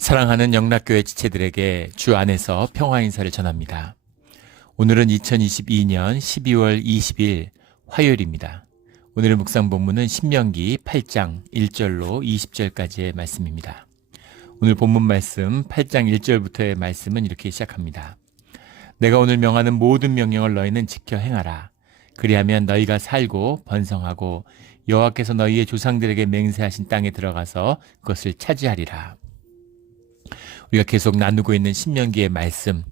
사랑하는 영락교회 지체들에게 주 안에서 평화 인사를 전합니다. 오늘은 2022년 12월 20일 화요일입니다. 오늘의 묵상 본문은 신명기 8장 1절로 20절까지의 말씀입니다. 오늘 본문 말씀 8장 1절부터의 말씀은 이렇게 시작합니다. 내가 오늘 명하는 모든 명령을 너희는 지켜 행하라. 그리하면 너희가 살고 번성하고 여호와께서 너희의 조상들에게 맹세하신 땅에 들어가서 그것을 차지하리라. 우리가 계속 나누고 있는 신명기의 말씀,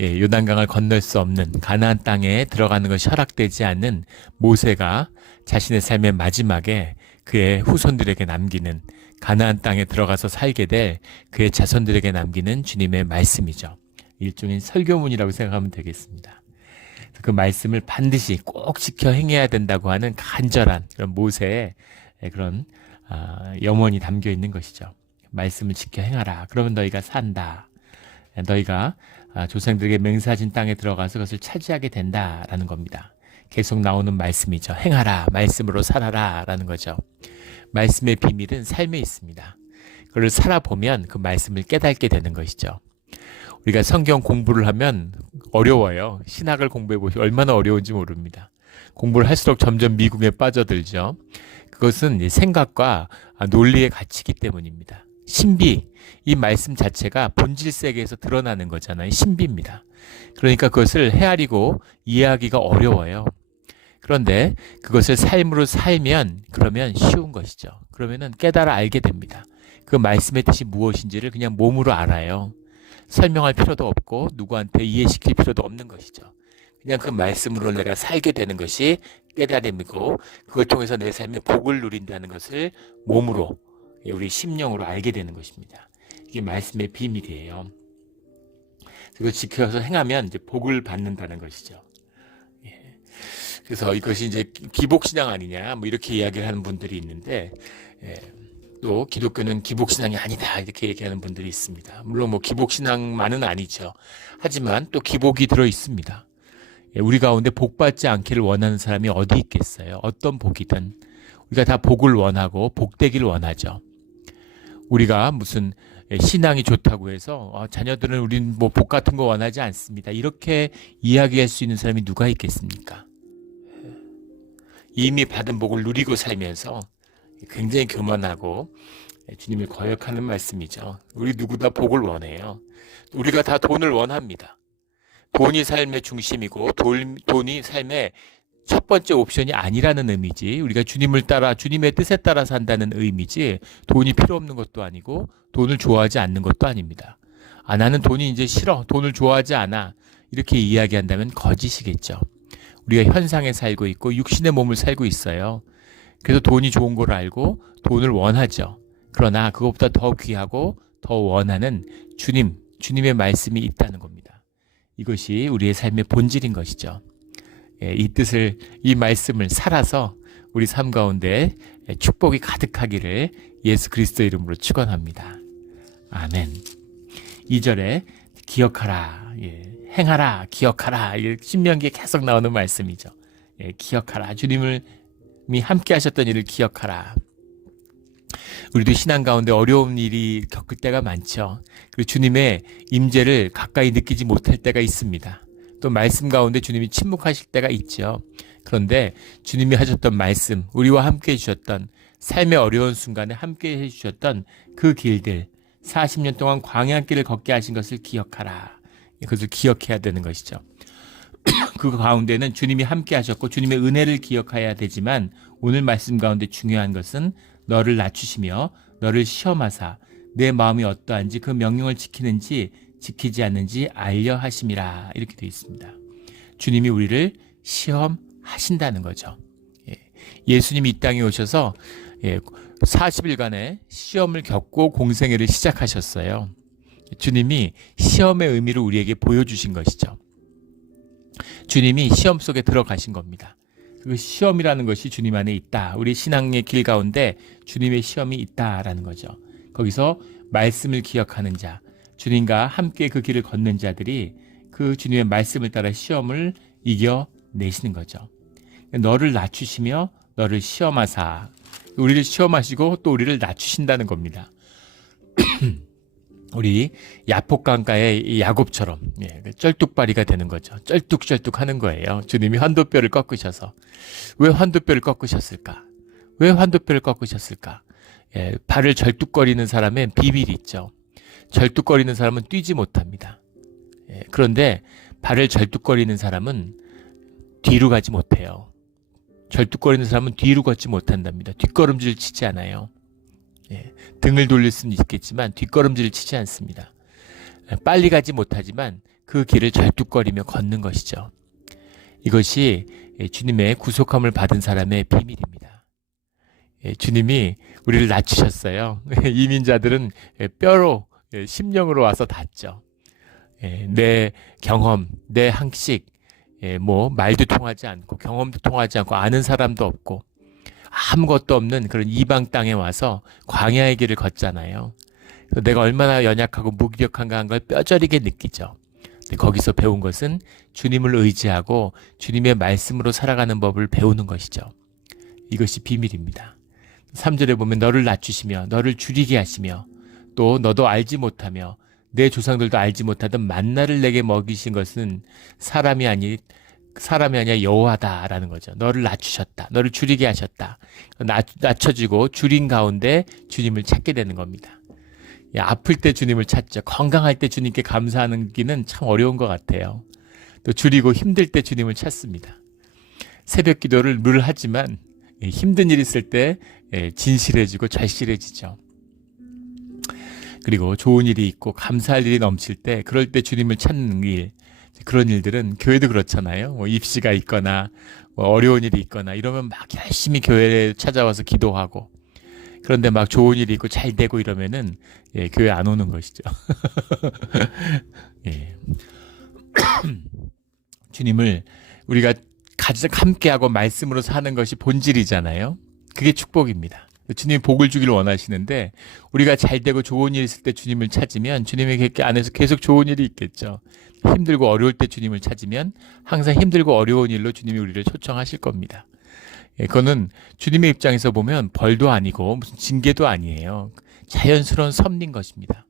요단강을 건널 수 없는 가나안 땅에 들어가는 것이 허락되지 않는 모세가 자신의 삶의 마지막에 그의 후손들에게 남기는 가나안 땅에 들어가서 살게 될 그의 자손들에게 남기는 주님의 말씀이죠. 일종의 설교문이라고 생각하면 되겠습니다. 그 말씀을 반드시 꼭 지켜 행해야 된다고 하는 간절한 그런 모세의 그런 염원이 담겨 있는 것이죠. 말씀을 지켜 행하라. 그러면 너희가 산다. 너희가 조상들에게 맹세하신 땅에 들어가서 그것을 차지하게 된다라는 겁니다. 계속 나오는 말씀이죠. 행하라. 말씀으로 살아라. 라는 거죠. 말씀의 비밀은 삶에 있습니다. 그걸 살아보면 그 말씀을 깨닫게 되는 것이죠. 우리가 성경 공부를 하면 어려워요. 신학을 공부해보시면 얼마나 어려운지 모릅니다. 공부를 할수록 점점 미궁에 빠져들죠. 그것은 생각과 논리의 가치이기 때문입니다. 신비, 이 말씀 자체가 본질 세계에서 드러나는 거잖아요. 신비입니다. 그러니까 그것을 헤아리고 이해하기가 어려워요. 그런데 그것을 삶으로 살면 그러면 쉬운 것이죠. 그러면은 깨달아 알게 됩니다. 그 말씀의 뜻이 무엇인지를 그냥 몸으로 알아요. 설명할 필요도 없고 누구한테 이해시킬 필요도 없는 것이죠. 그냥 그 말씀으로 내가 살게 되는 것이 깨달음이고 그걸 통해서 내 삶에 복을 누린다는 것을 몸으로 우리 심령으로 알게 되는 것입니다. 이게 말씀의 비밀이에요. 그걸 지켜서 행하면 이제 복을 받는다는 것이죠. 그래서 이것이 이제 기복신앙 아니냐, 뭐 이렇게 이야기를 하는 분들이 있는데, 또 기독교는 기복신앙이 아니다 이렇게 얘기하는 분들이 있습니다. 물론 뭐 기복신앙만은 아니죠. 하지만 또 기복이 들어 있습니다. 우리 가운데 복 받지 않기를 원하는 사람이 어디 있겠어요? 어떤 복이든 우리가 다 복을 원하고 복되기를 원하죠. 우리가 무슨 신앙이 좋다고 해서 자녀들은 우린 뭐 복 같은 거 원하지 않습니다. 이렇게 이야기할 수 있는 사람이 누가 있겠습니까? 이미 받은 복을 누리고 살면서 굉장히 교만하고 주님을 거역하는 말씀이죠. 우리 누구 다 복을 원해요. 우리가 다 돈을 원합니다. 돈이 삶의 중심이고 돈이 삶의 첫 번째 옵션이 아니라는 의미지, 우리가 주님을 따라 주님의 뜻에 따라 산다는 의미지 돈이 필요 없는 것도 아니고 돈을 좋아하지 않는 것도 아닙니다. 나는 돈이 이제 싫어, 돈을 좋아하지 않아, 이렇게 이야기한다면 거짓이겠죠. 우리가 현상에 살고 있고 육신의 몸을 살고 있어요. 그래서 돈이 좋은 걸 알고 돈을 원하죠. 그러나 그것보다 더 귀하고 더 원하는 주님의 말씀이 있다는 겁니다. 이것이 우리의 삶의 본질인 것이죠. 이 말씀을 살아서 우리 삶 가운데 축복이 가득하기를 예수 그리스도 이름으로 축원합니다. 아멘. 2절에 기억하라, 행하라, 기억하라, 신명기에 계속 나오는 말씀이죠. 기억하라, 주님이 함께 하셨던 일을 기억하라. 우리도 신앙 가운데 어려운 일이 겪을 때가 많죠. 그리고 주님의 임재를 가까이 느끼지 못할 때가 있습니다. 또 말씀 가운데 주님이 침묵하실 때가 있죠. 그런데 주님이 하셨던 말씀, 우리와 함께 해주셨던 삶의 어려운 순간에 함께 해주셨던 그 길들, 40년 동안 광야길을 걷게 하신 것을 기억하라. 그것을 기억해야 되는 것이죠. 그 가운데는 주님이 함께 하셨고 주님의 은혜를 기억해야 되지만 오늘 말씀 가운데 중요한 것은 너를 낮추시며 너를 시험하사 내 마음이 어떠한지 그 명령을 지키는지 지키지 않는지 알려 하심이라, 이렇게 되어 있습니다. 주님이 우리를 시험하신다는 거죠. 예수님이 이 땅에 오셔서 40일간의 시험을 겪고 공생애를 시작하셨어요. 주님이 시험의 의미를 우리에게 보여주신 것이죠. 주님이 시험 속에 들어가신 겁니다. 그 시험이라는 것이 주님 안에 있다. 우리 신앙의 길 가운데 주님의 시험이 있다라는 거죠. 거기서 말씀을 기억하는 자, 주님과 함께 그 길을 걷는 자들이 그 주님의 말씀을 따라 시험을 이겨내시는 거죠. 너를 낮추시며 너를 시험하사, 우리를 시험하시고 또 우리를 낮추신다는 겁니다. 우리 야폭강가의 이 야곱처럼 쩔뚝발이가 되는 거죠. 쩔뚝쩔뚝 하는 거예요. 주님이 환도뼈를 꺾으셔서. 왜 환도뼈를 꺾으셨을까? 왜 환도뼈를 꺾으셨을까? 발을 절뚝거리는 사람의 비밀이 있죠. 절뚝거리는 사람은 뛰지 못합니다. 그런데 발을 절뚝거리는 사람은 뒤로 가지 못해요. 절뚝거리는 사람은 뒤로 걷지 못한답니다. 뒷걸음질을 치지 않아요. 등을 돌릴 수는 있겠지만 뒷걸음질을 치지 않습니다. 빨리 가지 못하지만 그 길을 절뚝거리며 걷는 것이죠. 이것이 주님의 구속함을 받은 사람의 비밀입니다. 주님이 우리를 낮추셨어요. 이민자들은 뼈로 심령으로 와서 닿죠. 내 경험, 내 항식, 말도 통하지 않고 경험도 통하지 않고 아는 사람도 없고 아무것도 없는 그런 이방 땅에 와서 광야의 길을 걷잖아요. 내가 얼마나 연약하고 무기력한가 한 걸 뼈저리게 느끼죠. 근데 거기서 배운 것은 주님을 의지하고 주님의 말씀으로 살아가는 법을 배우는 것이죠. 이것이 비밀입니다. 3절에 보면 너를 낮추시며 너를 줄이게 하시며 또 너도 알지 못하며 내 조상들도 알지 못하던 만나를 내게 먹이신 것은 사람이 아니라 여호와다라는 거죠. 너를 낮추셨다. 너를 줄이게 하셨다. 낮춰지고 줄인 가운데 주님을 찾게 되는 겁니다. 아플 때 주님을 찾죠. 건강할 때 주님께 감사하는 기는 참 어려운 것 같아요. 또 줄이고 힘들 때 주님을 찾습니다. 새벽 기도를 늘 하지만 힘든 일 있을 때 진실해지고 절실해지죠. 그리고 좋은 일이 있고 감사할 일이 넘칠 때 그럴 때 주님을 찾는 일, 그런 일들은 교회도 그렇잖아요. 입시가 있거나 어려운 일이 있거나 이러면 막 열심히 교회에 찾아와서 기도하고 그런데 막 좋은 일이 있고 잘 되고 이러면은 교회 안 오는 것이죠. 주님을 우리가 가장 함께하고 말씀으로 사는 것이 본질이잖아요. 그게 축복입니다. 주님이 복을 주기를 원하시는데 우리가 잘 되고 좋은 일 있을 때 주님을 찾으면 주님의 안에서 계속 좋은 일이 있겠죠. 힘들고 어려울 때 주님을 찾으면 항상 힘들고 어려운 일로 주님이 우리를 초청하실 겁니다. 그거는 주님의 입장에서 보면 벌도 아니고 무슨 징계도 아니에요. 자연스러운 섭리인 것입니다.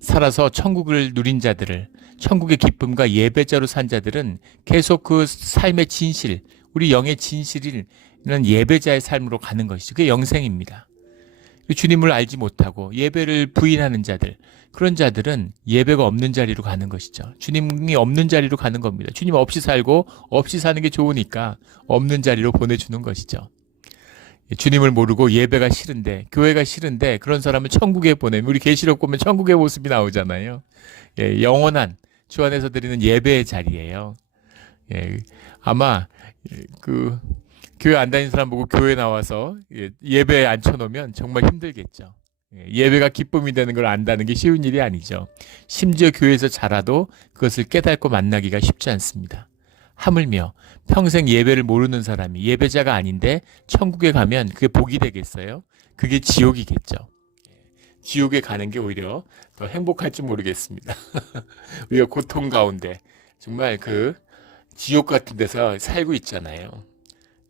살아서 천국을 누린 자들을, 천국의 기쁨과 예배자로 산 자들은 계속 그 삶의 진실, 우리 영의 진실인 예배자의 삶으로 가는 것이죠. 그게 영생입니다. 주님을 알지 못하고 예배를 부인하는 자들, 그런 자들은 예배가 없는 자리로 가는 것이죠. 주님이 없는 자리로 가는 겁니다. 주님 없이 살고 없이 사는 게 좋으니까 없는 자리로 보내주는 것이죠. 주님을 모르고 예배가 싫은데, 교회가 싫은데 그런 사람은 천국에 보내면, 우리 계시록 보면 천국의 모습이 나오잖아요. 영원한 주 안에서 드리는 예배의 자리예요. 아마 교회 안 다니는 사람 보고 교회 나와서 예배에 앉혀놓으면 정말 힘들겠죠. 예배가 기쁨이 되는 걸 안다는 게 쉬운 일이 아니죠. 심지어 교회에서 자라도 그것을 깨닫고 만나기가 쉽지 않습니다. 하물며 평생 예배를 모르는 사람이 예배자가 아닌데 천국에 가면 그게 복이 되겠어요? 그게 지옥이겠죠. 지옥에 가는 게 오히려 더 행복할지 모르겠습니다. 우리가 고통 가운데 정말 지옥 같은 데서 살고 있잖아요.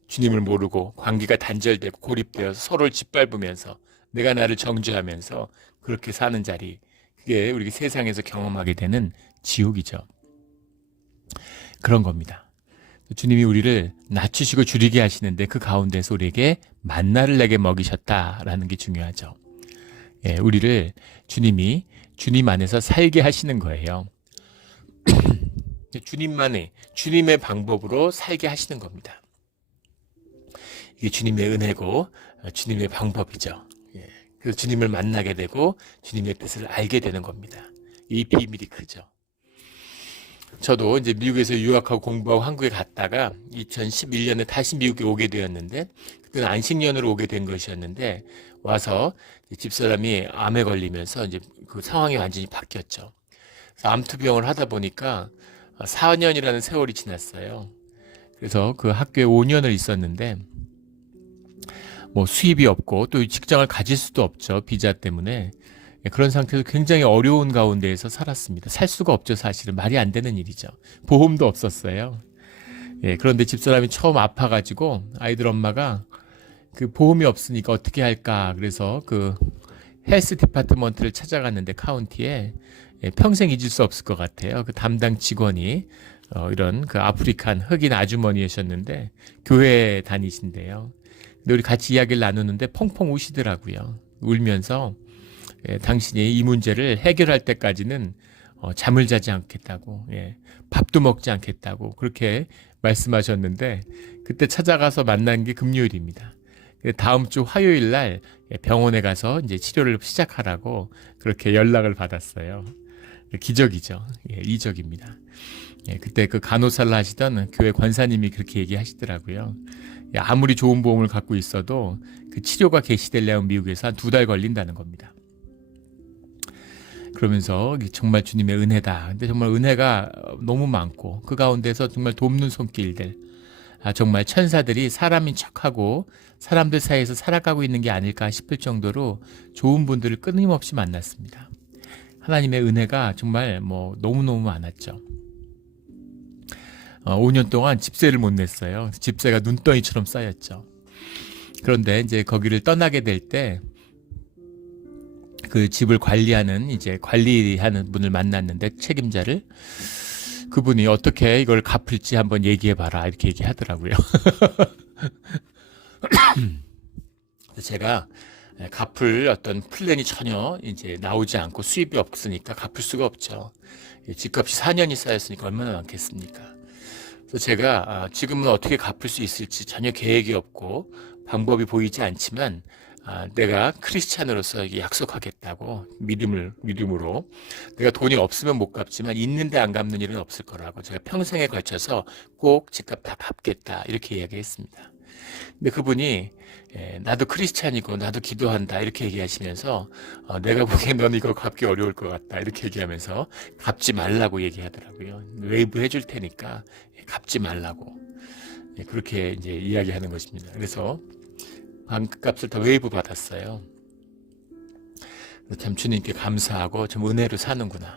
주님을 모르고 관계가 단절되고 고립되어서 서로를 짓밟으면서 내가 나를 정죄하면서 그렇게 사는 자리, 그게 우리 세상에서 경험하게 되는 지옥이죠. 그런 겁니다. 주님이 우리를 낮추시고 줄이게 하시는데 그 가운데서 우리에게 만나를 내게 먹이셨다라는 게 중요하죠. 우리를 주님이 주님 안에서 살게 하시는 거예요. 주님의 방법으로 살게 하시는 겁니다. 이게 주님의 은혜고 주님의 방법이죠. 그래서 주님을 만나게 되고 주님의 뜻을 알게 되는 겁니다. 이 비밀이 크죠. 저도 이제 미국에서 유학하고 공부하고 한국에 갔다가 2011년에 다시 미국에 오게 되었는데, 그때는 안식년으로 오게 된 것이었는데, 와서 집사람이 암에 걸리면서 이제 그 상황이 완전히 바뀌었죠. 그래서 암투병을 하다 보니까 4년이라는 세월이 지났어요. 그래서 그 학교에 5년을 있었는데, 수입이 없고 또 직장을 가질 수도 없죠. 비자 때문에. 그런 상태에서 굉장히 어려운 가운데에서 살았습니다. 살 수가 없죠. 사실은 말이 안 되는 일이죠. 보험도 없었어요. 그런데 집사람이 처음 아파가지고 아이들 엄마가 그 보험이 없으니까 어떻게 할까, 그래서 헬스 디파트먼트를 찾아갔는데 카운티에 평생 잊을 수 없을 것 같아요. 그 담당 직원이 이런 그 아프리칸 흑인 아주머니셨는데 교회에 다니신대요. 근데 우리 같이 이야기를 나누는데 펑펑 우시더라고요. 울면서 당신이 이 문제를 해결할 때까지는 잠을 자지 않겠다고, 밥도 먹지 않겠다고 그렇게 말씀하셨는데 그때 찾아가서 만난 게 금요일입니다. 다음 주 화요일 날 병원에 가서 이제 치료를 시작하라고 그렇게 연락을 받았어요. 기적이죠. 이적입니다. 그때 그 간호사를 하시던 교회 권사님이 그렇게 얘기하시더라고요. 아무리 좋은 보험을 갖고 있어도 그 치료가 개시되려면 미국에서 한 2달 걸린다는 겁니다. 그러면서 정말 주님의 은혜다. 근데 정말 은혜가 너무 많고 그 가운데서 정말 돕는 손길들, 정말 천사들이 사람인 척하고 사람들 사이에서 살아가고 있는 게 아닐까 싶을 정도로 좋은 분들을 끊임없이 만났습니다. 하나님의 은혜가 정말 너무너무 많았죠. 5년 동안 집세를 못 냈어요. 집세가 눈덩이처럼 쌓였죠. 그런데 이제 거기를 떠나게 될 때 그 집을 관리하는 분을 만났는데 책임자를, 그분이 어떻게 이걸 갚을지 한번 얘기해봐라 이렇게 얘기하더라고요. 제가 갚을 어떤 플랜이 전혀 이제 나오지 않고 수입이 없으니까 갚을 수가 없죠. 집값이 4년이 쌓였으니까 얼마나 많겠습니까? 그래서 제가 지금은 어떻게 갚을 수 있을지 전혀 계획이 없고 방법이 보이지 않지만 내가 크리스찬으로서 약속하겠다고 믿음으로 내가 돈이 없으면 못 갚지만 있는데 안 갚는 일은 없을 거라고 제가 평생에 걸쳐서 꼭 집값 다 갚겠다 이렇게 이야기했습니다. 근데 그분이 나도 크리스찬이고 나도 기도한다 이렇게 얘기하시면서 내가 보기엔 넌 이거 갚기 어려울 것 같다 이렇게 얘기하면서 갚지 말라고 얘기하더라고요. 웨이브 해줄 테니까 갚지 말라고 그렇게 이제 이야기하는 것입니다. 그래서 방값을 다 웨이브 받았어요. 참 주님께 감사하고 좀 은혜로 사는구나.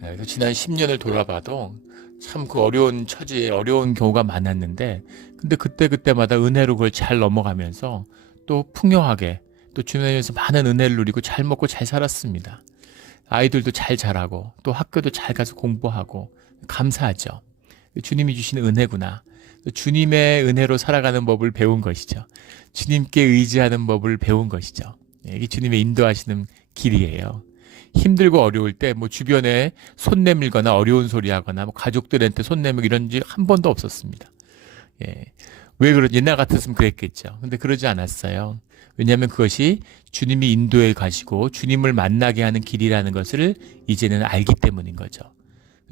그래서 지난 10년을 돌아봐도 참 그 어려운 처지에 어려운 경우가 많았는데 근데 그때마다 은혜로 그걸 잘 넘어가면서 또 풍요하게 또 주님에서 많은 은혜를 누리고 잘 먹고 잘 살았습니다. 아이들도 잘 자라고 또 학교도 잘 가서 공부하고 감사하죠. 주님이 주신 은혜구나. 주님의 은혜로 살아가는 법을 배운 것이죠. 주님께 의지하는 법을 배운 것이죠. 이게 주님의 인도하시는 길이에요. 힘들고 어려울 때 주변에 손 내밀거나 어려운 소리 하거나 가족들한테 손 내밀고 이런 지 한 번도 없었습니다. 왜 옛날 같았으면 그랬겠죠. 근데 그러지 않았어요. 왜냐하면 그것이 주님이 인도해 가시고 주님을 만나게 하는 길이라는 것을 이제는 알기 때문인 거죠.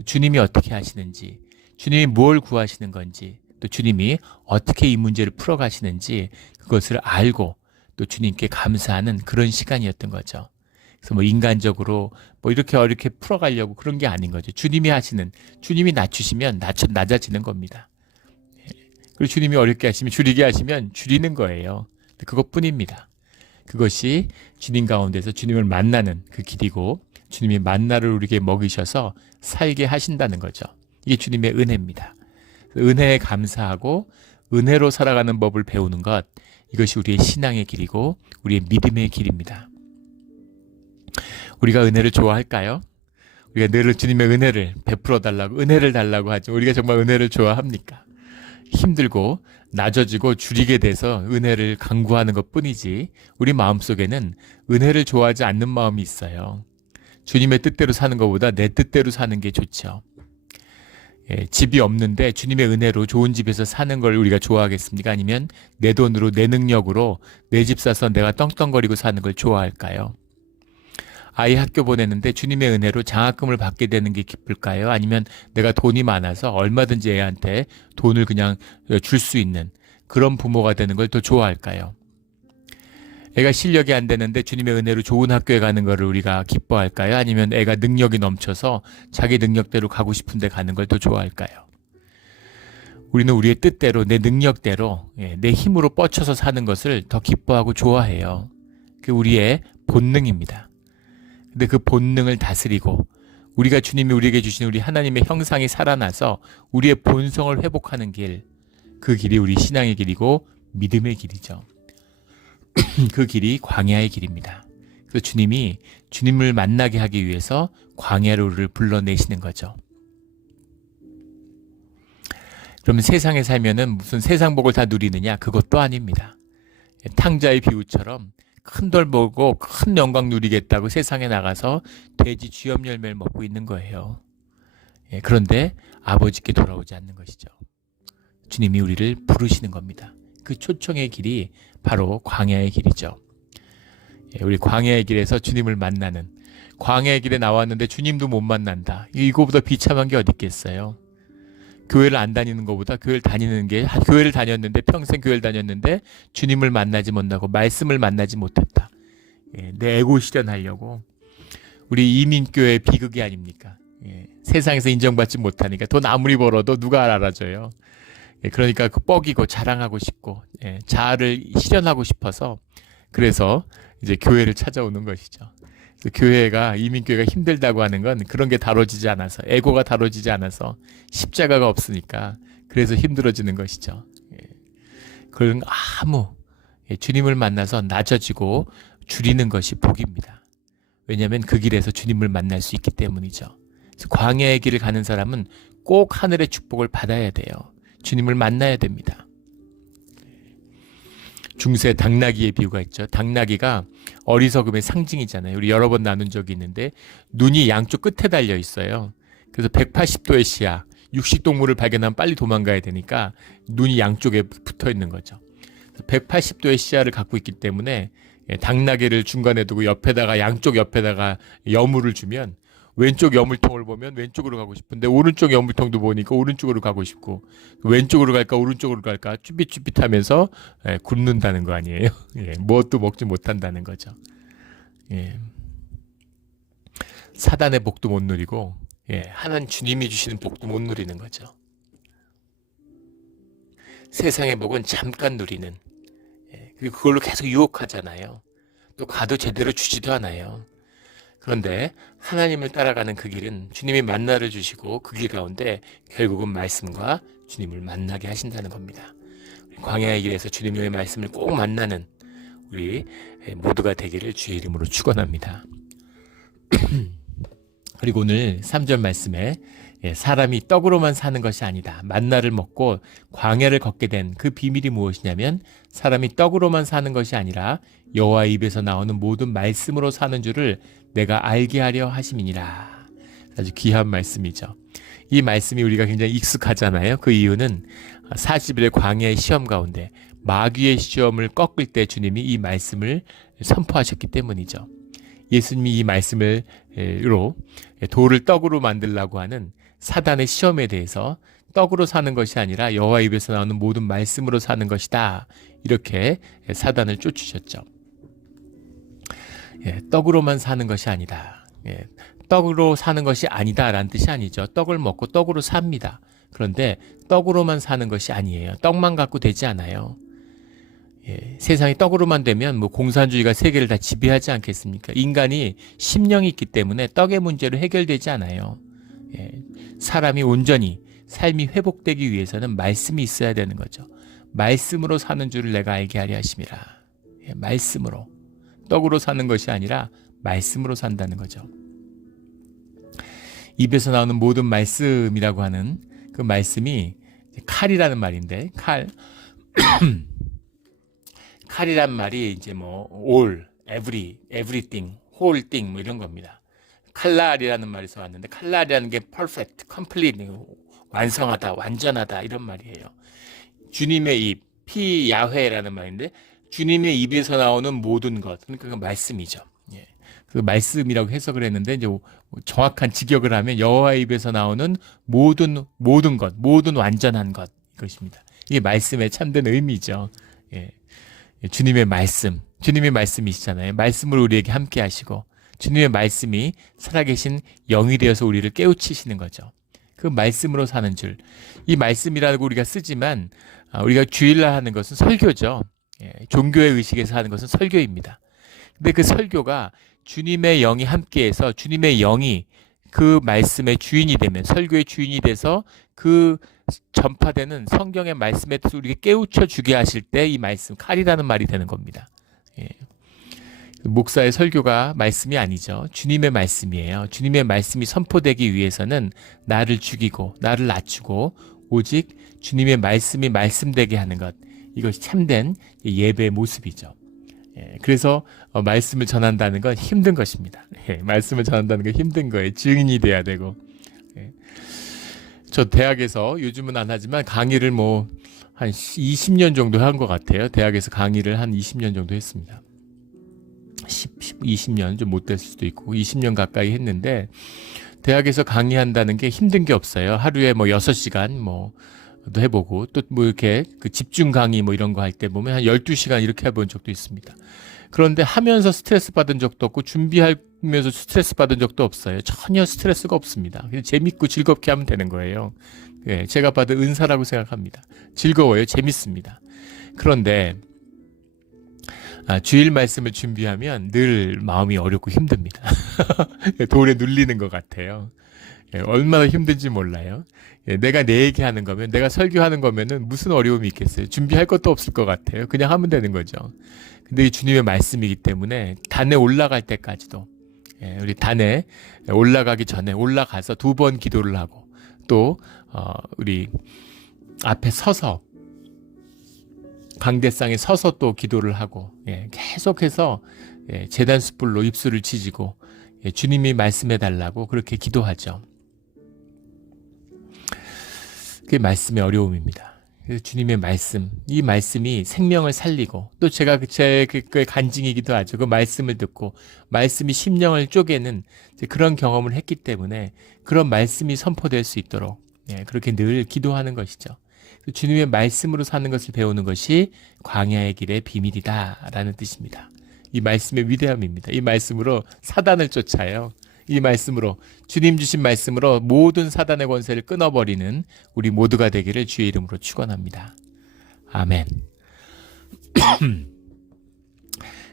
주님이 어떻게 하시는지, 주님이 뭘 구하시는 건지, 또 주님이 어떻게 이 문제를 풀어가시는지 그것을 알고 또 주님께 감사하는 그런 시간이었던 거죠. 그래서 인간적으로 이렇게 풀어가려고 그런 게 아닌 거죠. 주님이 낮추시면 낮아지는 겁니다. 그리고 주님이 어렵게 하시면 줄이게 하시면 줄이는 거예요. 그것뿐입니다. 그것이 주님 가운데서 주님을 만나는 그 길이고 주님이 만나를 우리에게 먹이셔서 살게 하신다는 거죠. 이게 주님의 은혜입니다. 은혜에 감사하고 은혜로 살아가는 법을 배우는 것, 이것이 우리의 신앙의 길이고 우리의 믿음의 길입니다. 우리가 은혜를 좋아할까요? 우리가 늘 주님의 은혜를 베풀어 달라고, 은혜를 달라고 하죠. 우리가 정말 은혜를 좋아합니까? 힘들고 낮아지고 줄이게 돼서 은혜를 강구하는 것뿐이지 우리 마음속에는 은혜를 좋아하지 않는 마음이 있어요. 주님의 뜻대로 사는 것보다 내 뜻대로 사는 게 좋죠. 집이 없는데 주님의 은혜로 좋은 집에서 사는 걸 우리가 좋아하겠습니까? 아니면 내 돈으로 내 능력으로 내 집 사서 내가 떵떵거리고 사는 걸 좋아할까요? 아이 학교 보내는데 주님의 은혜로 장학금을 받게 되는 게 기쁠까요? 아니면 내가 돈이 많아서 얼마든지 애한테 돈을 그냥 줄 수 있는 그런 부모가 되는 걸 더 좋아할까요? 애가 실력이 안 되는데 주님의 은혜로 좋은 학교에 가는 거를 우리가 기뻐할까요? 아니면 애가 능력이 넘쳐서 자기 능력대로 가고 싶은데 가는 걸 더 좋아할까요? 우리는 우리의 뜻대로 내 능력대로 내 힘으로 뻗쳐서 사는 것을 더 기뻐하고 좋아해요. 그게 우리의 본능입니다. 근데 그 본능을 다스리고 우리가 주님이 우리에게 주신 우리 하나님의 형상이 살아나서 우리의 본성을 회복하는 길, 그 길이 우리 신앙의 길이고 믿음의 길이죠. 그 길이 광야의 길입니다. 그래서 주님이 주님을 만나게 하기 위해서 광야로 우리를 불러내시는 거죠. 그러면 세상에 살면은 무슨 세상 복을 다 누리느냐? 그것도 아닙니다. 탕자의 비유처럼 큰 돌 보고 큰 영광 누리겠다고 세상에 나가서 돼지 쥐염 열매를 먹고 있는 거예요. 그런데 아버지께 돌아오지 않는 것이죠. 주님이 우리를 부르시는 겁니다. 그 초청의 길이 바로 광야의 길이죠. 우리 광야의 길에서 주님을 만나는, 광야의 길에 나왔는데 주님도 못 만난다. 이거보다 비참한 게 어디 있겠어요. 교회를 안 다니는 것보다 교회를 다녔는데 평생 교회를 다녔는데 주님을 만나지 못하고 말씀을 만나지 못했다. 내 에고 실현하려고. 우리 이민교회 비극이 아닙니까? 세상에서 인정받지 못하니까 돈 아무리 벌어도 누가 알아줘요. 그러니까 그 뻐기고 자랑하고 싶고 자아를 실현하고 싶어서 그래서 이제 교회를 찾아오는 것이죠. 교회가 이민교회가 힘들다고 하는 건 그런 게 다뤄지지 않아서, 에고가 다뤄지지 않아서, 십자가가 없으니까 그래서 힘들어지는 것이죠. 그런 주님을 만나서 낮아지고 줄이는 것이 복입니다. 왜냐하면 그 길에서 주님을 만날 수 있기 때문이죠. 그래서 광야의 길을 가는 사람은 꼭 하늘의 축복을 받아야 돼요. 주님을 만나야 됩니다. 중세 당나귀의 비유가 있죠. 당나귀가 어리석음의 상징이잖아요. 우리 여러 번 나눈 적이 있는데 눈이 양쪽 끝에 달려 있어요. 그래서 180도의 시야, 육식동물을 발견하면 빨리 도망가야 되니까 눈이 양쪽에 붙어 있는 거죠. 180도의 시야를 갖고 있기 때문에 당나귀를 중간에 두고 양쪽 옆에다가 여물을 주면 왼쪽 여물통을 보면 왼쪽으로 가고 싶은데 오른쪽 여물통도 보니까 오른쪽으로 가고 싶고 왼쪽으로 갈까 오른쪽으로 갈까 쭈삣쭈삣하면서 굶는다는 거 아니에요. 무엇도 먹지 못한다는 거죠. 사단의 복도 못 누리고 하나님 주님이 주시는 복도 못 누리는 거죠. 세상의 복은 잠깐 누리는, 그리고 그걸로 계속 유혹하잖아요. 또 가도 제대로 주지도 않아요. 그런데 하나님을 따라가는 그 길은 주님이 만나를 주시고 그 길 가운데 결국은 말씀과 주님을 만나게 하신다는 겁니다. 광야의 길에서 주님의 말씀을 꼭 만나는 우리 모두가 되기를 주의 이름으로 축원합니다. 그리고 오늘 3절 말씀에 사람이 떡으로만 사는 것이 아니다. 만나를 먹고 광야를 걷게 된 그 비밀이 무엇이냐면 사람이 떡으로만 사는 것이 아니라 여호와 입에서 나오는 모든 말씀으로 사는 줄을 내가 알게 하려 하심이니라. 아주 귀한 말씀이죠. 이 말씀이 우리가 굉장히 익숙하잖아요. 그 이유는 40일의 광야의 시험 가운데 마귀의 시험을 꺾을 때 주님이 이 말씀을 선포하셨기 때문이죠. 예수님이 이 말씀으로 돌을 떡으로 만들려고 하는 사단의 시험에 대해서 떡으로 사는 것이 아니라 여호와 입에서 나오는 모든 말씀으로 사는 것이다. 이렇게 사단을 쫓으셨죠. 떡으로만 사는 것이 아니다. 떡으로 사는 것이 아니다라는 뜻이 아니죠. 떡을 먹고 떡으로 삽니다. 그런데 떡으로만 사는 것이 아니에요. 떡만 갖고 되지 않아요. 세상이 떡으로만 되면 공산주의가 세계를 다 지배하지 않겠습니까? 인간이 심령이 있기 때문에 떡의 문제로 해결되지 않아요. 사람이 온전히 삶이 회복되기 위해서는 말씀이 있어야 되는 거죠. 말씀으로 사는 줄을 내가 알게 하려 하심이라. 말씀으로. 떡으로 사는 것이 아니라 말씀으로 산다는 거죠. 입에서 나오는 모든 말씀이라고 하는 그 말씀이 칼이라는 말인데, 칼이란 말이 이제 all, everything, whole thing 이런 겁니다. 칼날이라는 말에서 왔는데 칼날이라는 게 perfect, complete, 완성하다, 완전하다 이런 말이에요. 주님의 입, 피 야훼라는 말인데 주님의 입에서 나오는 모든 것, 그러니까 그 말씀이죠. 그 말씀이라고 해석을 했는데 이제 정확한 직역을 하면 여호와의 입에서 나오는 모든 것, 모든 완전한 것 이것입니다. 이게 말씀의 참된 의미죠. 주님의 말씀이시잖아요. 말씀으로 우리에게 함께 하시고 주님의 말씀이 살아계신 영이 되어서 우리를 깨우치시는 거죠. 그 말씀으로 사는 줄. 이 말씀이라고 우리가 쓰지만 우리가 주일날 하는 것은 설교죠. 종교의 의식에서 하는 것은 설교입니다. 근데 그 설교가 주님의 영이 함께해서 주님의 영이 그 말씀의 주인이 되면, 설교의 주인이 돼서 그 전파되는 성경의 말씀에 대해서 우리에게 깨우쳐 주게 하실 때 이 말씀, 칼이라는 말이 되는 겁니다. 목사의 설교가 말씀이 아니죠. 주님의 말씀이에요. 주님의 말씀이 선포되기 위해서는 나를 죽이고 나를 낮추고 오직 주님의 말씀이 말씀되게 하는 것, 이것이 참된 예배의 모습이죠. 그래서 말씀을 전한다는 건 힘든 것입니다. 말씀을 전한다는 건 힘든 거예요. 증인이 돼야 되고. 저 대학에서 요즘은 안 하지만 강의를 한 20년 정도 한 것 같아요. 대학에서 강의를 한 20년 정도 했습니다. 20년 좀 못 됐을 수도 있고 20년 가까이 했는데, 대학에서 강의한다는 게 힘든 게 없어요. 하루에 6시간 도 해보고, 또 이렇게 그 집중 강의 이런 거 할 때 보면 한 12시간 이렇게 해본 적도 있습니다. 그런데 하면서 스트레스 받은 적도 없고 준비하면서 스트레스 받은 적도 없어요. 전혀 스트레스가 없습니다. 그냥 재밌고 즐겁게 하면 되는 거예요. 제가 받은 은사라고 생각합니다. 즐거워요. 재밌습니다. 그런데 주일 말씀을 준비하면 늘 마음이 어렵고 힘듭니다. 돌에 눌리는 것 같아요. 얼마나 힘든지 몰라요. 내가 내 얘기하는 거면, 내가 설교하는 거면은 무슨 어려움이 있겠어요. 준비할 것도 없을 것 같아요. 그냥 하면 되는 거죠. 근데 이 주님의 말씀이기 때문에 단에 올라갈 때까지도, 우리 단에 올라가기 전에 올라가서 2번 기도를 하고, 또 우리 앞에 서서 강대상에 서서 또 기도를 하고, 계속해서 제단 숯불로 입술을 치지고 주님이 말씀해 달라고 그렇게 기도하죠. 그게 말씀의 어려움입니다. 주님의 말씀, 이 말씀이 생명을 살리고, 또 제가 제 간증이기도 하죠. 그 말씀을 듣고 말씀이 심령을 쪼개는 그런 경험을 했기 때문에 그런 말씀이 선포될 수 있도록 그렇게 늘 기도하는 것이죠. 주님의 말씀으로 사는 것을 배우는 것이 광야의 길의 비밀이다라는 뜻입니다. 이 말씀의 위대함입니다. 이 말씀으로 사단을 쫓아요. 이 말씀으로, 주님 주신 말씀으로 모든 사단의 권세를 끊어버리는 우리 모두가 되기를 주의 이름으로 축원합니다. 아멘.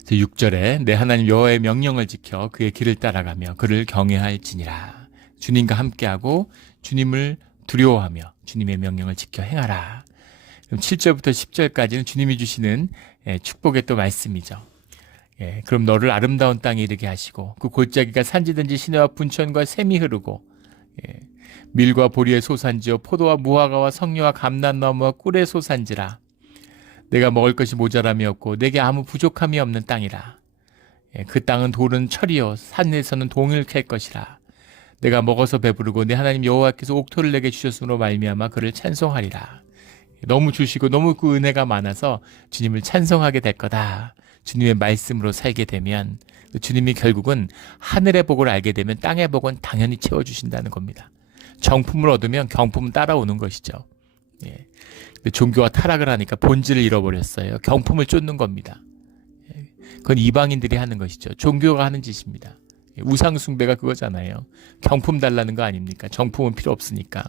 6절에 내 하나님 여호와의 명령을 지켜 그의 길을 따라가며 그를 경외할지니라. 주님과 함께하고 주님을 두려워하며 주님의 명령을 지켜 행하라. 그럼 7절부터 10절까지는 주님이 주시는 축복의 또 말씀이죠. 그럼 너를 아름다운 땅에 이르게 하시고 그 골짜기가 산지든지 시내와 분천과 샘이 흐르고, 밀과 보리의 소산지요 포도와 무화과와 석류와 감람나무와 꿀의 소산지라. 내가 먹을 것이 모자람이 없고 내게 아무 부족함이 없는 땅이라. 그 땅은 돌은 철이요 산에서는 동을 캘 것이라. 내가 먹어서 배부르고 내 하나님 여호와께서 옥토를 내게 주셨으므로 말미암아 그를 찬송하리라. 너무 주시고 너무 그 은혜가 많아서 주님을 찬송하게 될 거다. 주님의 말씀으로 살게 되면 주님이 결국은 하늘의 복을 알게 되면 땅의 복은 당연히 채워주신다는 겁니다. 정품을 얻으면 경품은 따라오는 것이죠. 근데 종교가 타락을 하니까 본질을 잃어버렸어요. 경품을 쫓는 겁니다. 그건 이방인들이 하는 것이죠. 종교가 하는 짓입니다. 우상 숭배가 그거잖아요. 경품 달라는 거 아닙니까? 정품은 필요 없으니까.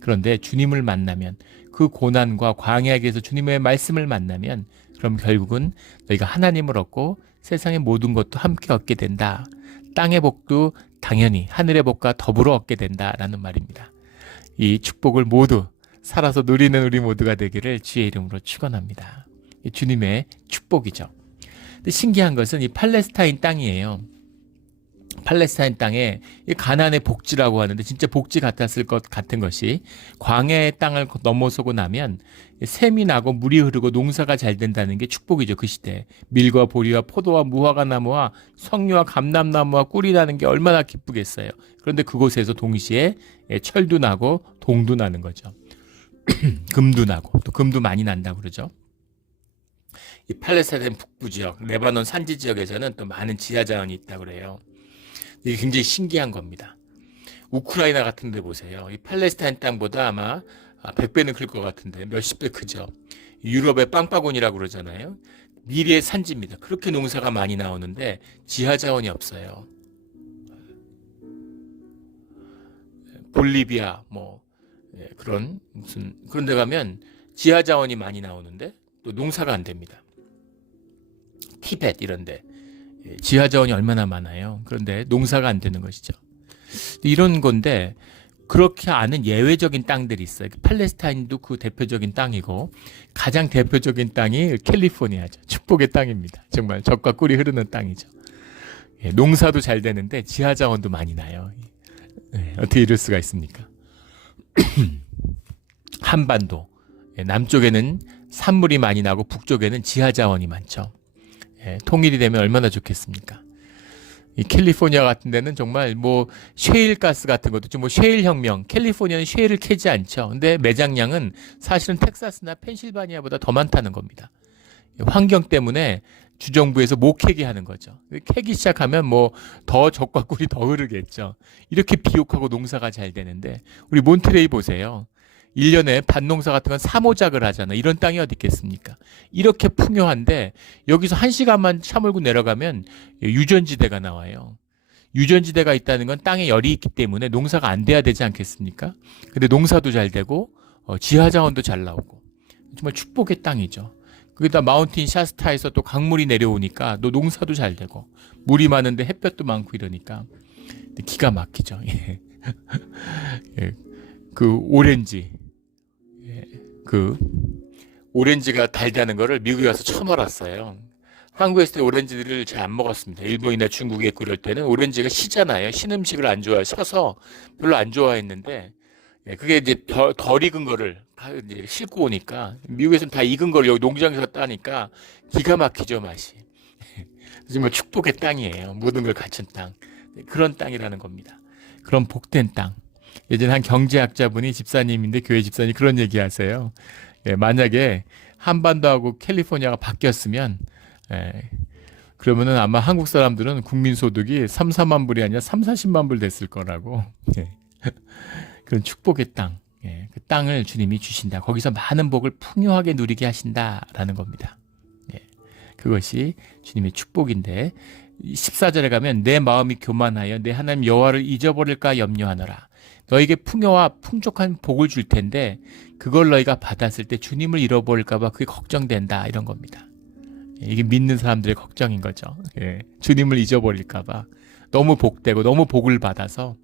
그런데 주님을 만나면, 그 고난과 광야에 대해서 주님의 말씀을 만나면, 그럼 결국은 너희가 하나님을 얻고 세상의 모든 것도 함께 얻게 된다. 땅의 복도 당연히 하늘의 복과 더불어 얻게 된다라는 말입니다. 이 축복을 모두 살아서 누리는 우리 모두가 되기를 주의 이름으로 축원합니다. 주님의 축복이죠. 근데 신기한 것은 이 팔레스타인 땅이에요. 팔레스타인 땅에 가나안의 복지라고 하는데 진짜 복지 같았을 것 같은 것이, 광야의 땅을 넘어서고 나면 샘이 나고 물이 흐르고 농사가 잘 된다는 게 축복이죠. 그 시대 밀과 보리와 포도와 무화과 나무와 석류와 감람나무와 꿀이 나는 게 얼마나 기쁘겠어요. 그런데 그곳에서 동시에 철도 나고 동도 나는 거죠. 금도 나고, 또 금도 많이 난다고 그러죠. 이 팔레스타인 북부 지역, 레바논 산지 지역에서는 또 많은 지하자원이 있다고 그래요. 이게 굉장히 신기한 겁니다. 우크라이나 같은 데 보세요. 이 팔레스타인 땅보다 아마 100배는 클 것 같은데 몇십 배 크죠. 유럽의 빵바구니라고 그러잖아요. 미리의 산지입니다. 그렇게 농사가 많이 나오는데 지하자원이 없어요. 볼리비아 그런 데 가면 지하자원이 많이 나오는데 또 농사가 안 됩니다. 티벳 이런데 지하자원이 얼마나 많아요. 그런데 농사가 안 되는 것이죠. 이런 건데 그렇게 아는 예외적인 땅들이 있어요. 팔레스타인도 그 대표적인 땅이고 가장 대표적인 땅이 캘리포니아죠. 축복의 땅입니다. 정말 젖과 꿀이 흐르는 땅이죠. 예, 농사도 잘 되는데 지하 자원도 많이 나요. 예, 어떻게 이럴 수가 있습니까? 한반도 남쪽에는 산물이 많이 나고 북쪽에는 지하 자원이 많죠. 예, 통일이 되면 얼마나 좋겠습니까? 이 캘리포니아 같은 데는 정말 뭐 셰일 가스 같은 것도 좀 뭐 셰일 혁명, 캘리포니아는 셰일을 캐지 않죠. 근데 매장량은 사실은 텍사스나 펜실바니아보다 더 많다는 겁니다. 환경 때문에 주정부에서 못 캐게 하는 거죠. 캐기 시작하면 뭐 더 젖과 꿀이 더 흐르겠죠. 이렇게 비옥하고 농사가 잘 되는데 우리 몬트레이 보세요. 1년에 밭농사 같은 건 사모작을 하잖아. 이런 땅이 어디 있겠습니까? 이렇게 풍요한데 여기서 1시간만 차 몰고 내려가면 유전지대가 나와요. 유전지대가 있다는 건 땅에 열이 있기 때문에 농사가 안 돼야 되지 않겠습니까? 근데 농사도 잘 되고 지하자원도 잘 나오고 정말 축복의 땅이죠. 거기다 마운틴 샤스타에서 또 강물이 내려오니까 또 농사도 잘 되고 물이 많은데 햇볕도 많고 이러니까 기가 막히죠. 예. 그 오렌지 그 오렌지가 달다는 거를 미국에 와서 처음 알았어요. 한국에 있을 때 오렌지들을 잘 안 먹었습니다. 일본이나 중국에 그럴 때는 오렌지가 시잖아요. 신 음식을 안 좋아해 서서 별로 안 좋아했는데 그게 이제 덜 익은 거를 이제 싣고 오니까 미국에서는 다 익은 걸 여기 농장에서 따니까 기가 막히죠 맛이. 정말 축복의 땅이에요. 모든 걸 갖춘 땅. 그런 땅이라는 겁니다. 그런 복된 땅. 예전에 한 경제학자분이 집사님인데 교회 집사님이 그런 얘기 하세요. 예, 만약에 한반도하고 캘리포니아가 바뀌었으면 그러면은 아마 한국 사람들은 국민소득이 3, 4만 불이 아니라 3, 40만 불 됐을 거라고. 예. 그런 축복의 땅. 예, 그 땅을 주님이 주신다. 거기서 많은 복을 풍요하게 누리게 하신다라는 겁니다. 예, 그것이 주님의 축복인데 14절에 가면 내 마음이 교만하여 내 하나님 여호와를 잊어버릴까 염려하노라. 너에게 풍요와 풍족한 복을 줄 텐데 그걸 너희가 받았을 때 주님을 잃어버릴까 봐 그게 걱정된다 이런 겁니다. 이게 믿는 사람들의 걱정인 거죠. 예, 주님을 잊어버릴까 봐 너무 복되고 너무 복을 받아서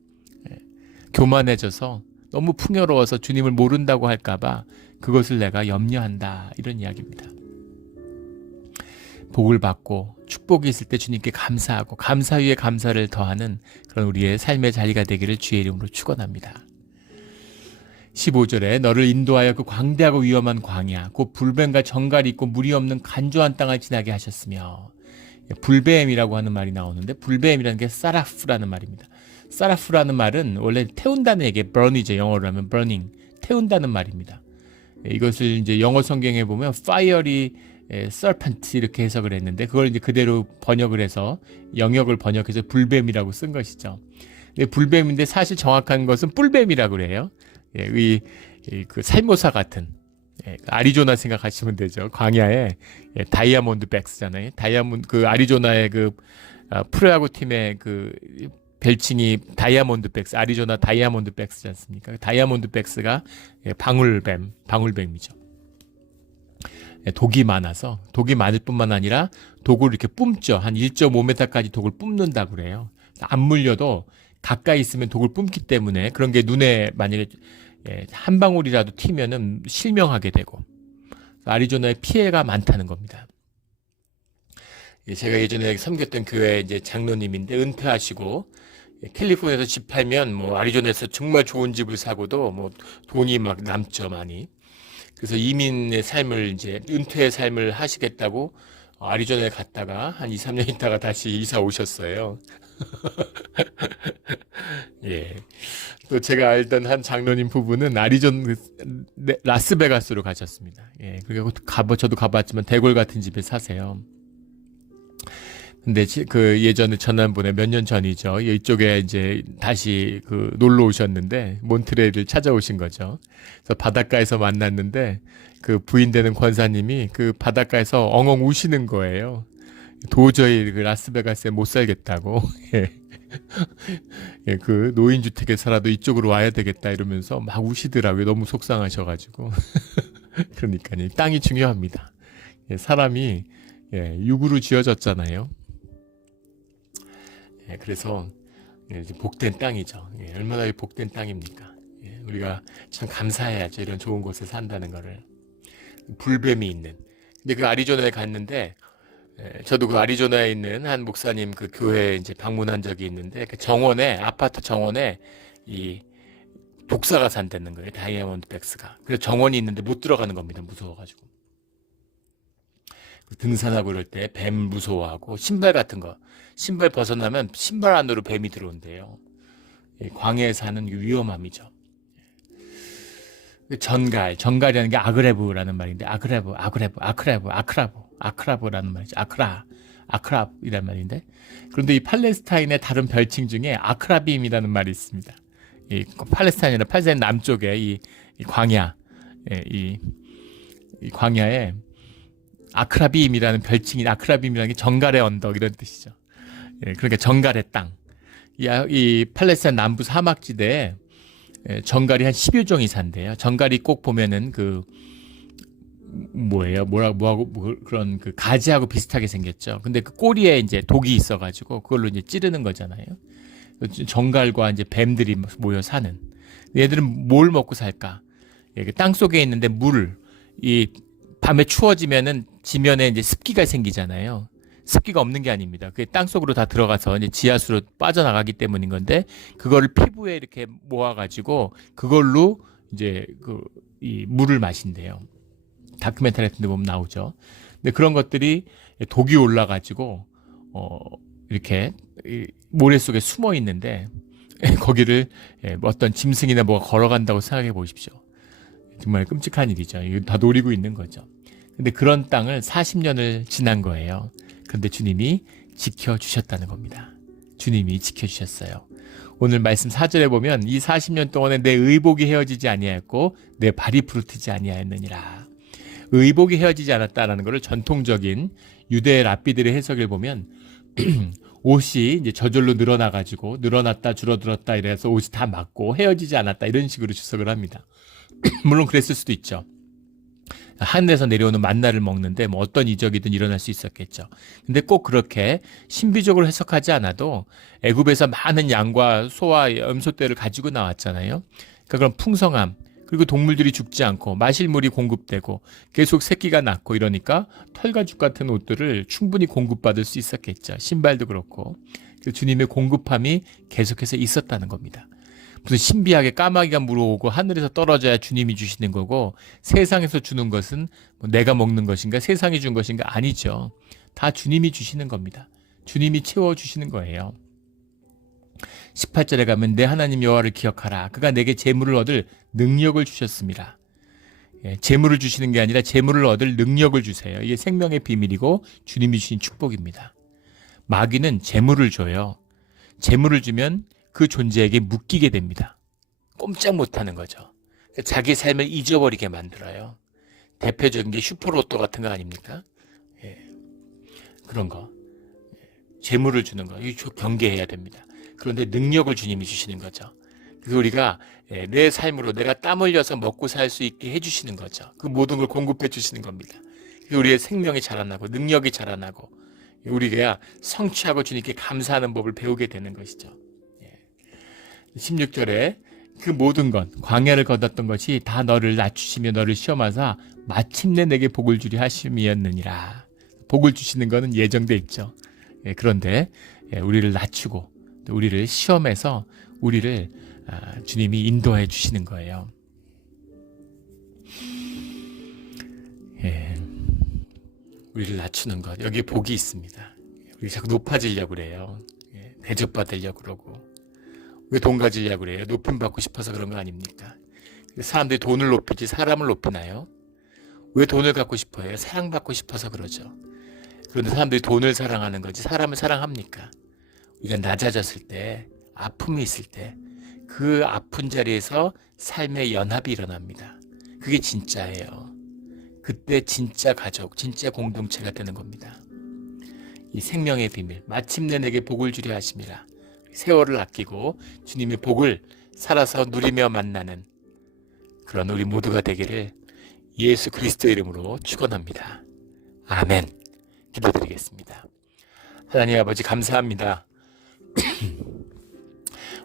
교만해져서 너무 풍요로워서 주님을 모른다고 할까 봐 그것을 내가 염려한다 이런 이야기입니다. 복을 받고 축복이 있을 때 주님께 감사하고 감사 위에 감사를 더하는 그런 우리의 삶의 자리가 되기를 주의 이름으로 축원합니다. 15절에 너를 인도하여 그 광대하고 위험한 광야 곧 불뱀과 정갈이 있고 물이 없는 간조한 땅을 지나게 하셨으며 불뱀이라고 하는 말이 나오는데 불뱀이라는 게 사라프라는 말입니다. 사라프라는 말은 원래 태운다는 얘기, burn이죠. 영어로 하면 burning, 태운다는 말입니다. 이것을 이제 영어 성경에 보면 fiery serpent 이렇게 해석을 했는데 그걸 이제 그대로 번역을 해서 영역을 번역해서 불뱀이라고 쓴 것이죠. 근데 불뱀인데 사실 정확한 것은 뿔뱀이라고 그래요. 그 살모사 같은 아리조나 생각하시면 되죠. 광야에 다이아몬드 백스잖아요. 그 아리조나의 그 프로야구 팀의 그 별칭이 다이아몬드 백스, 아리조나 다이아몬드 백스지 않습니까? 다이아몬드 백스가 방울뱀이죠. 독이 많아서 독이 많을 뿐만 아니라 독을 이렇게 뿜죠. 한 1.5m까지 독을 뿜는다고 그래요. 안 물려도 가까이 있으면 독을 뿜기 때문에 그런 게 눈에 만약에 한 방울이라도 튀면은 실명하게 되고 아리조나에 피해가 많다는 겁니다. 제가 예전에 섬겼던 교회 이제 장로님인데 은퇴하시고 캘리포니아에서 집 팔면 뭐 아리조나에서 정말 좋은 집을 사고도 뭐 돈이 막 남죠 많이. 그래서 이민의 삶을 이제 은퇴의 삶을 하시겠다고 아리조나에 갔다가 한 2, 3년 있다가 다시 이사 오셨어요. 예. 또 제가 알던 한 장로님 부부는 라스베가스로 가셨습니다. 예. 그리고 저도 가봤지만 대골 같은 집에 사세요. 근데 그 예전에 전남분에 몇 년 전이죠. 이쪽에 이제 다시 그 놀러 오셨는데 몬트레이를 찾아오신 거죠. 그래서 바닷가에서 만났는데 그 부인 되는 권사님이 그 바닷가에서 엉엉 우시는 거예요. 도저히 그 라스베가스에 못 살겠다고. 예, 그 노인주택에 살아도 이쪽으로 와야 되겠다 이러면서 막 우시더라고요. 너무 속상하셔가지고. 그러니까요. 땅이 중요합니다. 예, 사람이 육으로 지어졌잖아요. 그래서 이제 복된 땅이죠. 예, 얼마나 복된 땅입니까? 예, 우리가 참 감사해야죠. 이런 좋은 곳에 산다는 거를. 불뱀이 있는. 근데 그 아리조나에 갔는데, 저도 그 아리조나에 있는 한 목사님 그 교회에 이제 방문한 적이 있는데, 그 정원에, 아파트 정원에 이 독사가 산다는 거예요. 다이아몬드백스가. 그래서 정원이 있는데 못 들어가는 겁니다. 무서워가지고. 등산하고 그럴 때 뱀 무서워하고 신발 같은 거. 신발 벗어나면 신발 안으로 뱀이 들어온대요. 광야에 사는 위험함이죠. 정갈이라는 게 아그레브라는 말인데, 아크라브라는 말이죠. 아크랍이라는 말인데, 그런데 이 팔레스타인의 다른 별칭 중에 아크라빔이라는 말이 있습니다. 이 팔레스타인 남쪽에 이 광야, 이 광야에 아크라빔이라는 별칭이, 아크라빔이라는 게 정갈의 언덕 이런 뜻이죠. 그러니까 정갈의 땅. 이 팔레스타인 남부 사막지대에 정갈이 한 10여 종이 산대요. 정갈이 꼭 보면은 그런 그 가지하고 비슷하게 생겼죠. 근데 그 꼬리에 이제 독이 있어가지고 그걸로 이제 찌르는 거잖아요. 정갈과 이제 뱀들이 모여 사는. 얘들은 뭘 먹고 살까? 땅 속에 있는데 이 밤에 추워지면은 지면에 이제 습기가 생기잖아요. 습기가 없는 게 아닙니다. 그게 땅 속으로 다 들어가서 이제 지하수로 빠져나가기 때문인 건데, 그거를 피부에 이렇게 모아가지고 그걸로 이제 이 물을 마신대요. 다큐멘터리 같은 데 보면 나오죠. 근데 그런 것들이 독이 올라가지고 이렇게 모래 속에 숨어 있는데, 거기를 어떤 짐승이나 뭐가 걸어간다고 생각해 보십시오. 정말 끔찍한 일이죠. 이거 다 노리고 있는 거죠. 근데 그런 땅을 40년을 지난 거예요. 그런데 주님이 지켜주셨다는 겁니다. 주님이 지켜주셨어요. 오늘 말씀 4절에 보면 이 40년 동안에 내 의복이 헤어지지 아니하였고 내 발이 부르트지 아니하였느니라. 의복이 헤어지지 않았다라는 것을 전통적인 유대 랍비들의 해석을 보면 옷이 이제 저절로 늘어나가지고 늘어났다 줄어들었다 이래서 옷이 다 맞고 헤어지지 않았다 이런 식으로 주석을 합니다. 물론 그랬을 수도 있죠. 하늘에서 내려오는 만나를 먹는데 뭐 어떤 이적이든 일어날 수 있었겠죠. 근데 꼭 그렇게 신비적으로 해석하지 않아도 애굽에서 많은 양과 소와 염소떼를 가지고 나왔잖아요. 그러니까 그런 풍성함, 그리고 동물들이 죽지 않고 마실 물이 공급되고 계속 새끼가 낳고 이러니까 털가죽 같은 옷들을 충분히 공급받을 수 있었겠죠. 신발도 그렇고. 주님의 공급함이 계속해서 있었다는 겁니다. 무슨 신비하게 까마귀가 물어오고 하늘에서 떨어져야 주님이 주시는 거고, 세상에서 주는 것은 내가 먹는 것인가 세상이 준 것인가 아니죠. 다 주님이 주시는 겁니다. 주님이 채워주시는 거예요. 18절에 가면 내 하나님 여호와를 기억하라. 그가 내게 재물을 얻을 능력을 주셨습니다. 재물을 주시는 게 아니라 재물을 얻을 능력을 주세요. 이게 생명의 비밀이고 주님이 주신 축복입니다. 마귀는 재물을 줘요. 재물을 주면 그 존재에게 묶이게 됩니다. 꼼짝 못하는 거죠. 자기 삶을 잊어버리게 만들어요. 대표적인 게 슈퍼로또 같은 거 아닙니까? 그런 거. 재물을 주는 거. 이거 경계해야 됩니다. 그런데 능력을 주님이 주시는 거죠. 그래서 우리가 내 삶으로 내가 땀 흘려서 먹고 살 수 있게 해주시는 거죠. 그 모든 걸 공급해 주시는 겁니다. 우리의 생명이 자라나고 능력이 자라나고 우리가 성취하고 주님께 감사하는 법을 배우게 되는 것이죠. 16절에 그 모든 것, 광야를 거뒀던 것이 다 너를 낮추시며 너를 시험하사 마침내 내게 복을 주리 하심이었느니라. 복을 주시는 것은 예정돼 있죠. 그런데 우리를 낮추고 우리를 시험해서 우리를 주님이 인도해 주시는 거예요. 우리를 낮추는 것, 여기에 복이 있습니다. 우리 자꾸 높아지려고 그래요. 대접받으려고 그러고. 왜 돈 가지려고 그래요? 높임 받고 싶어서 그런 거 아닙니까? 사람들이 돈을 높이지 사람을 높이나요? 왜 돈을 갖고 싶어요? 사랑받고 싶어서 그러죠. 그런데 사람들이 돈을 사랑하는 거지 사람을 사랑합니까? 우리가 낮아졌을 때, 아픔이 있을 때 그 아픈 자리에서 삶의 연합이 일어납니다. 그게 진짜예요. 그때 진짜 가족, 진짜 공동체가 되는 겁니다. 이 생명의 비밀, 마침내 내게 복을 주려 하심이라. 세월을 아끼고 주님의 복을 살아서 누리며 만나는 그런 우리 모두가 되기를 예수 그리스도의 이름으로 축원합니다. 아멘. 기도드리겠습니다. 하나님 아버지 감사합니다.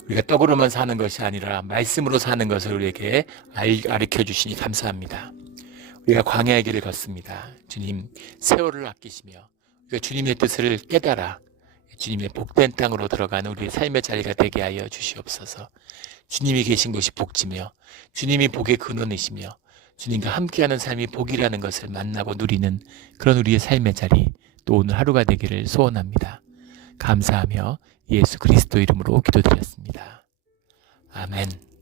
우리가 떡으로만 사는 것이 아니라 말씀으로 사는 것을 우리에게 가르쳐 주시니 감사합니다. 우리가 광야의 길을 걷습니다. 주님, 세월을 아끼시며 우리가 주님의 뜻을 깨달아 주님의 복된 땅으로 들어가는 우리의 삶의 자리가 되게 하여 주시옵소서. 주님이 계신 곳이 복지며 주님이 복의 근원이시며 주님과 함께하는 삶이 복이라는 것을 만나고 누리는 그런 우리의 삶의 자리, 또 오늘 하루가 되기를 소원합니다. 감사하며 예수 그리스도 이름으로 기도드렸습니다. 아멘.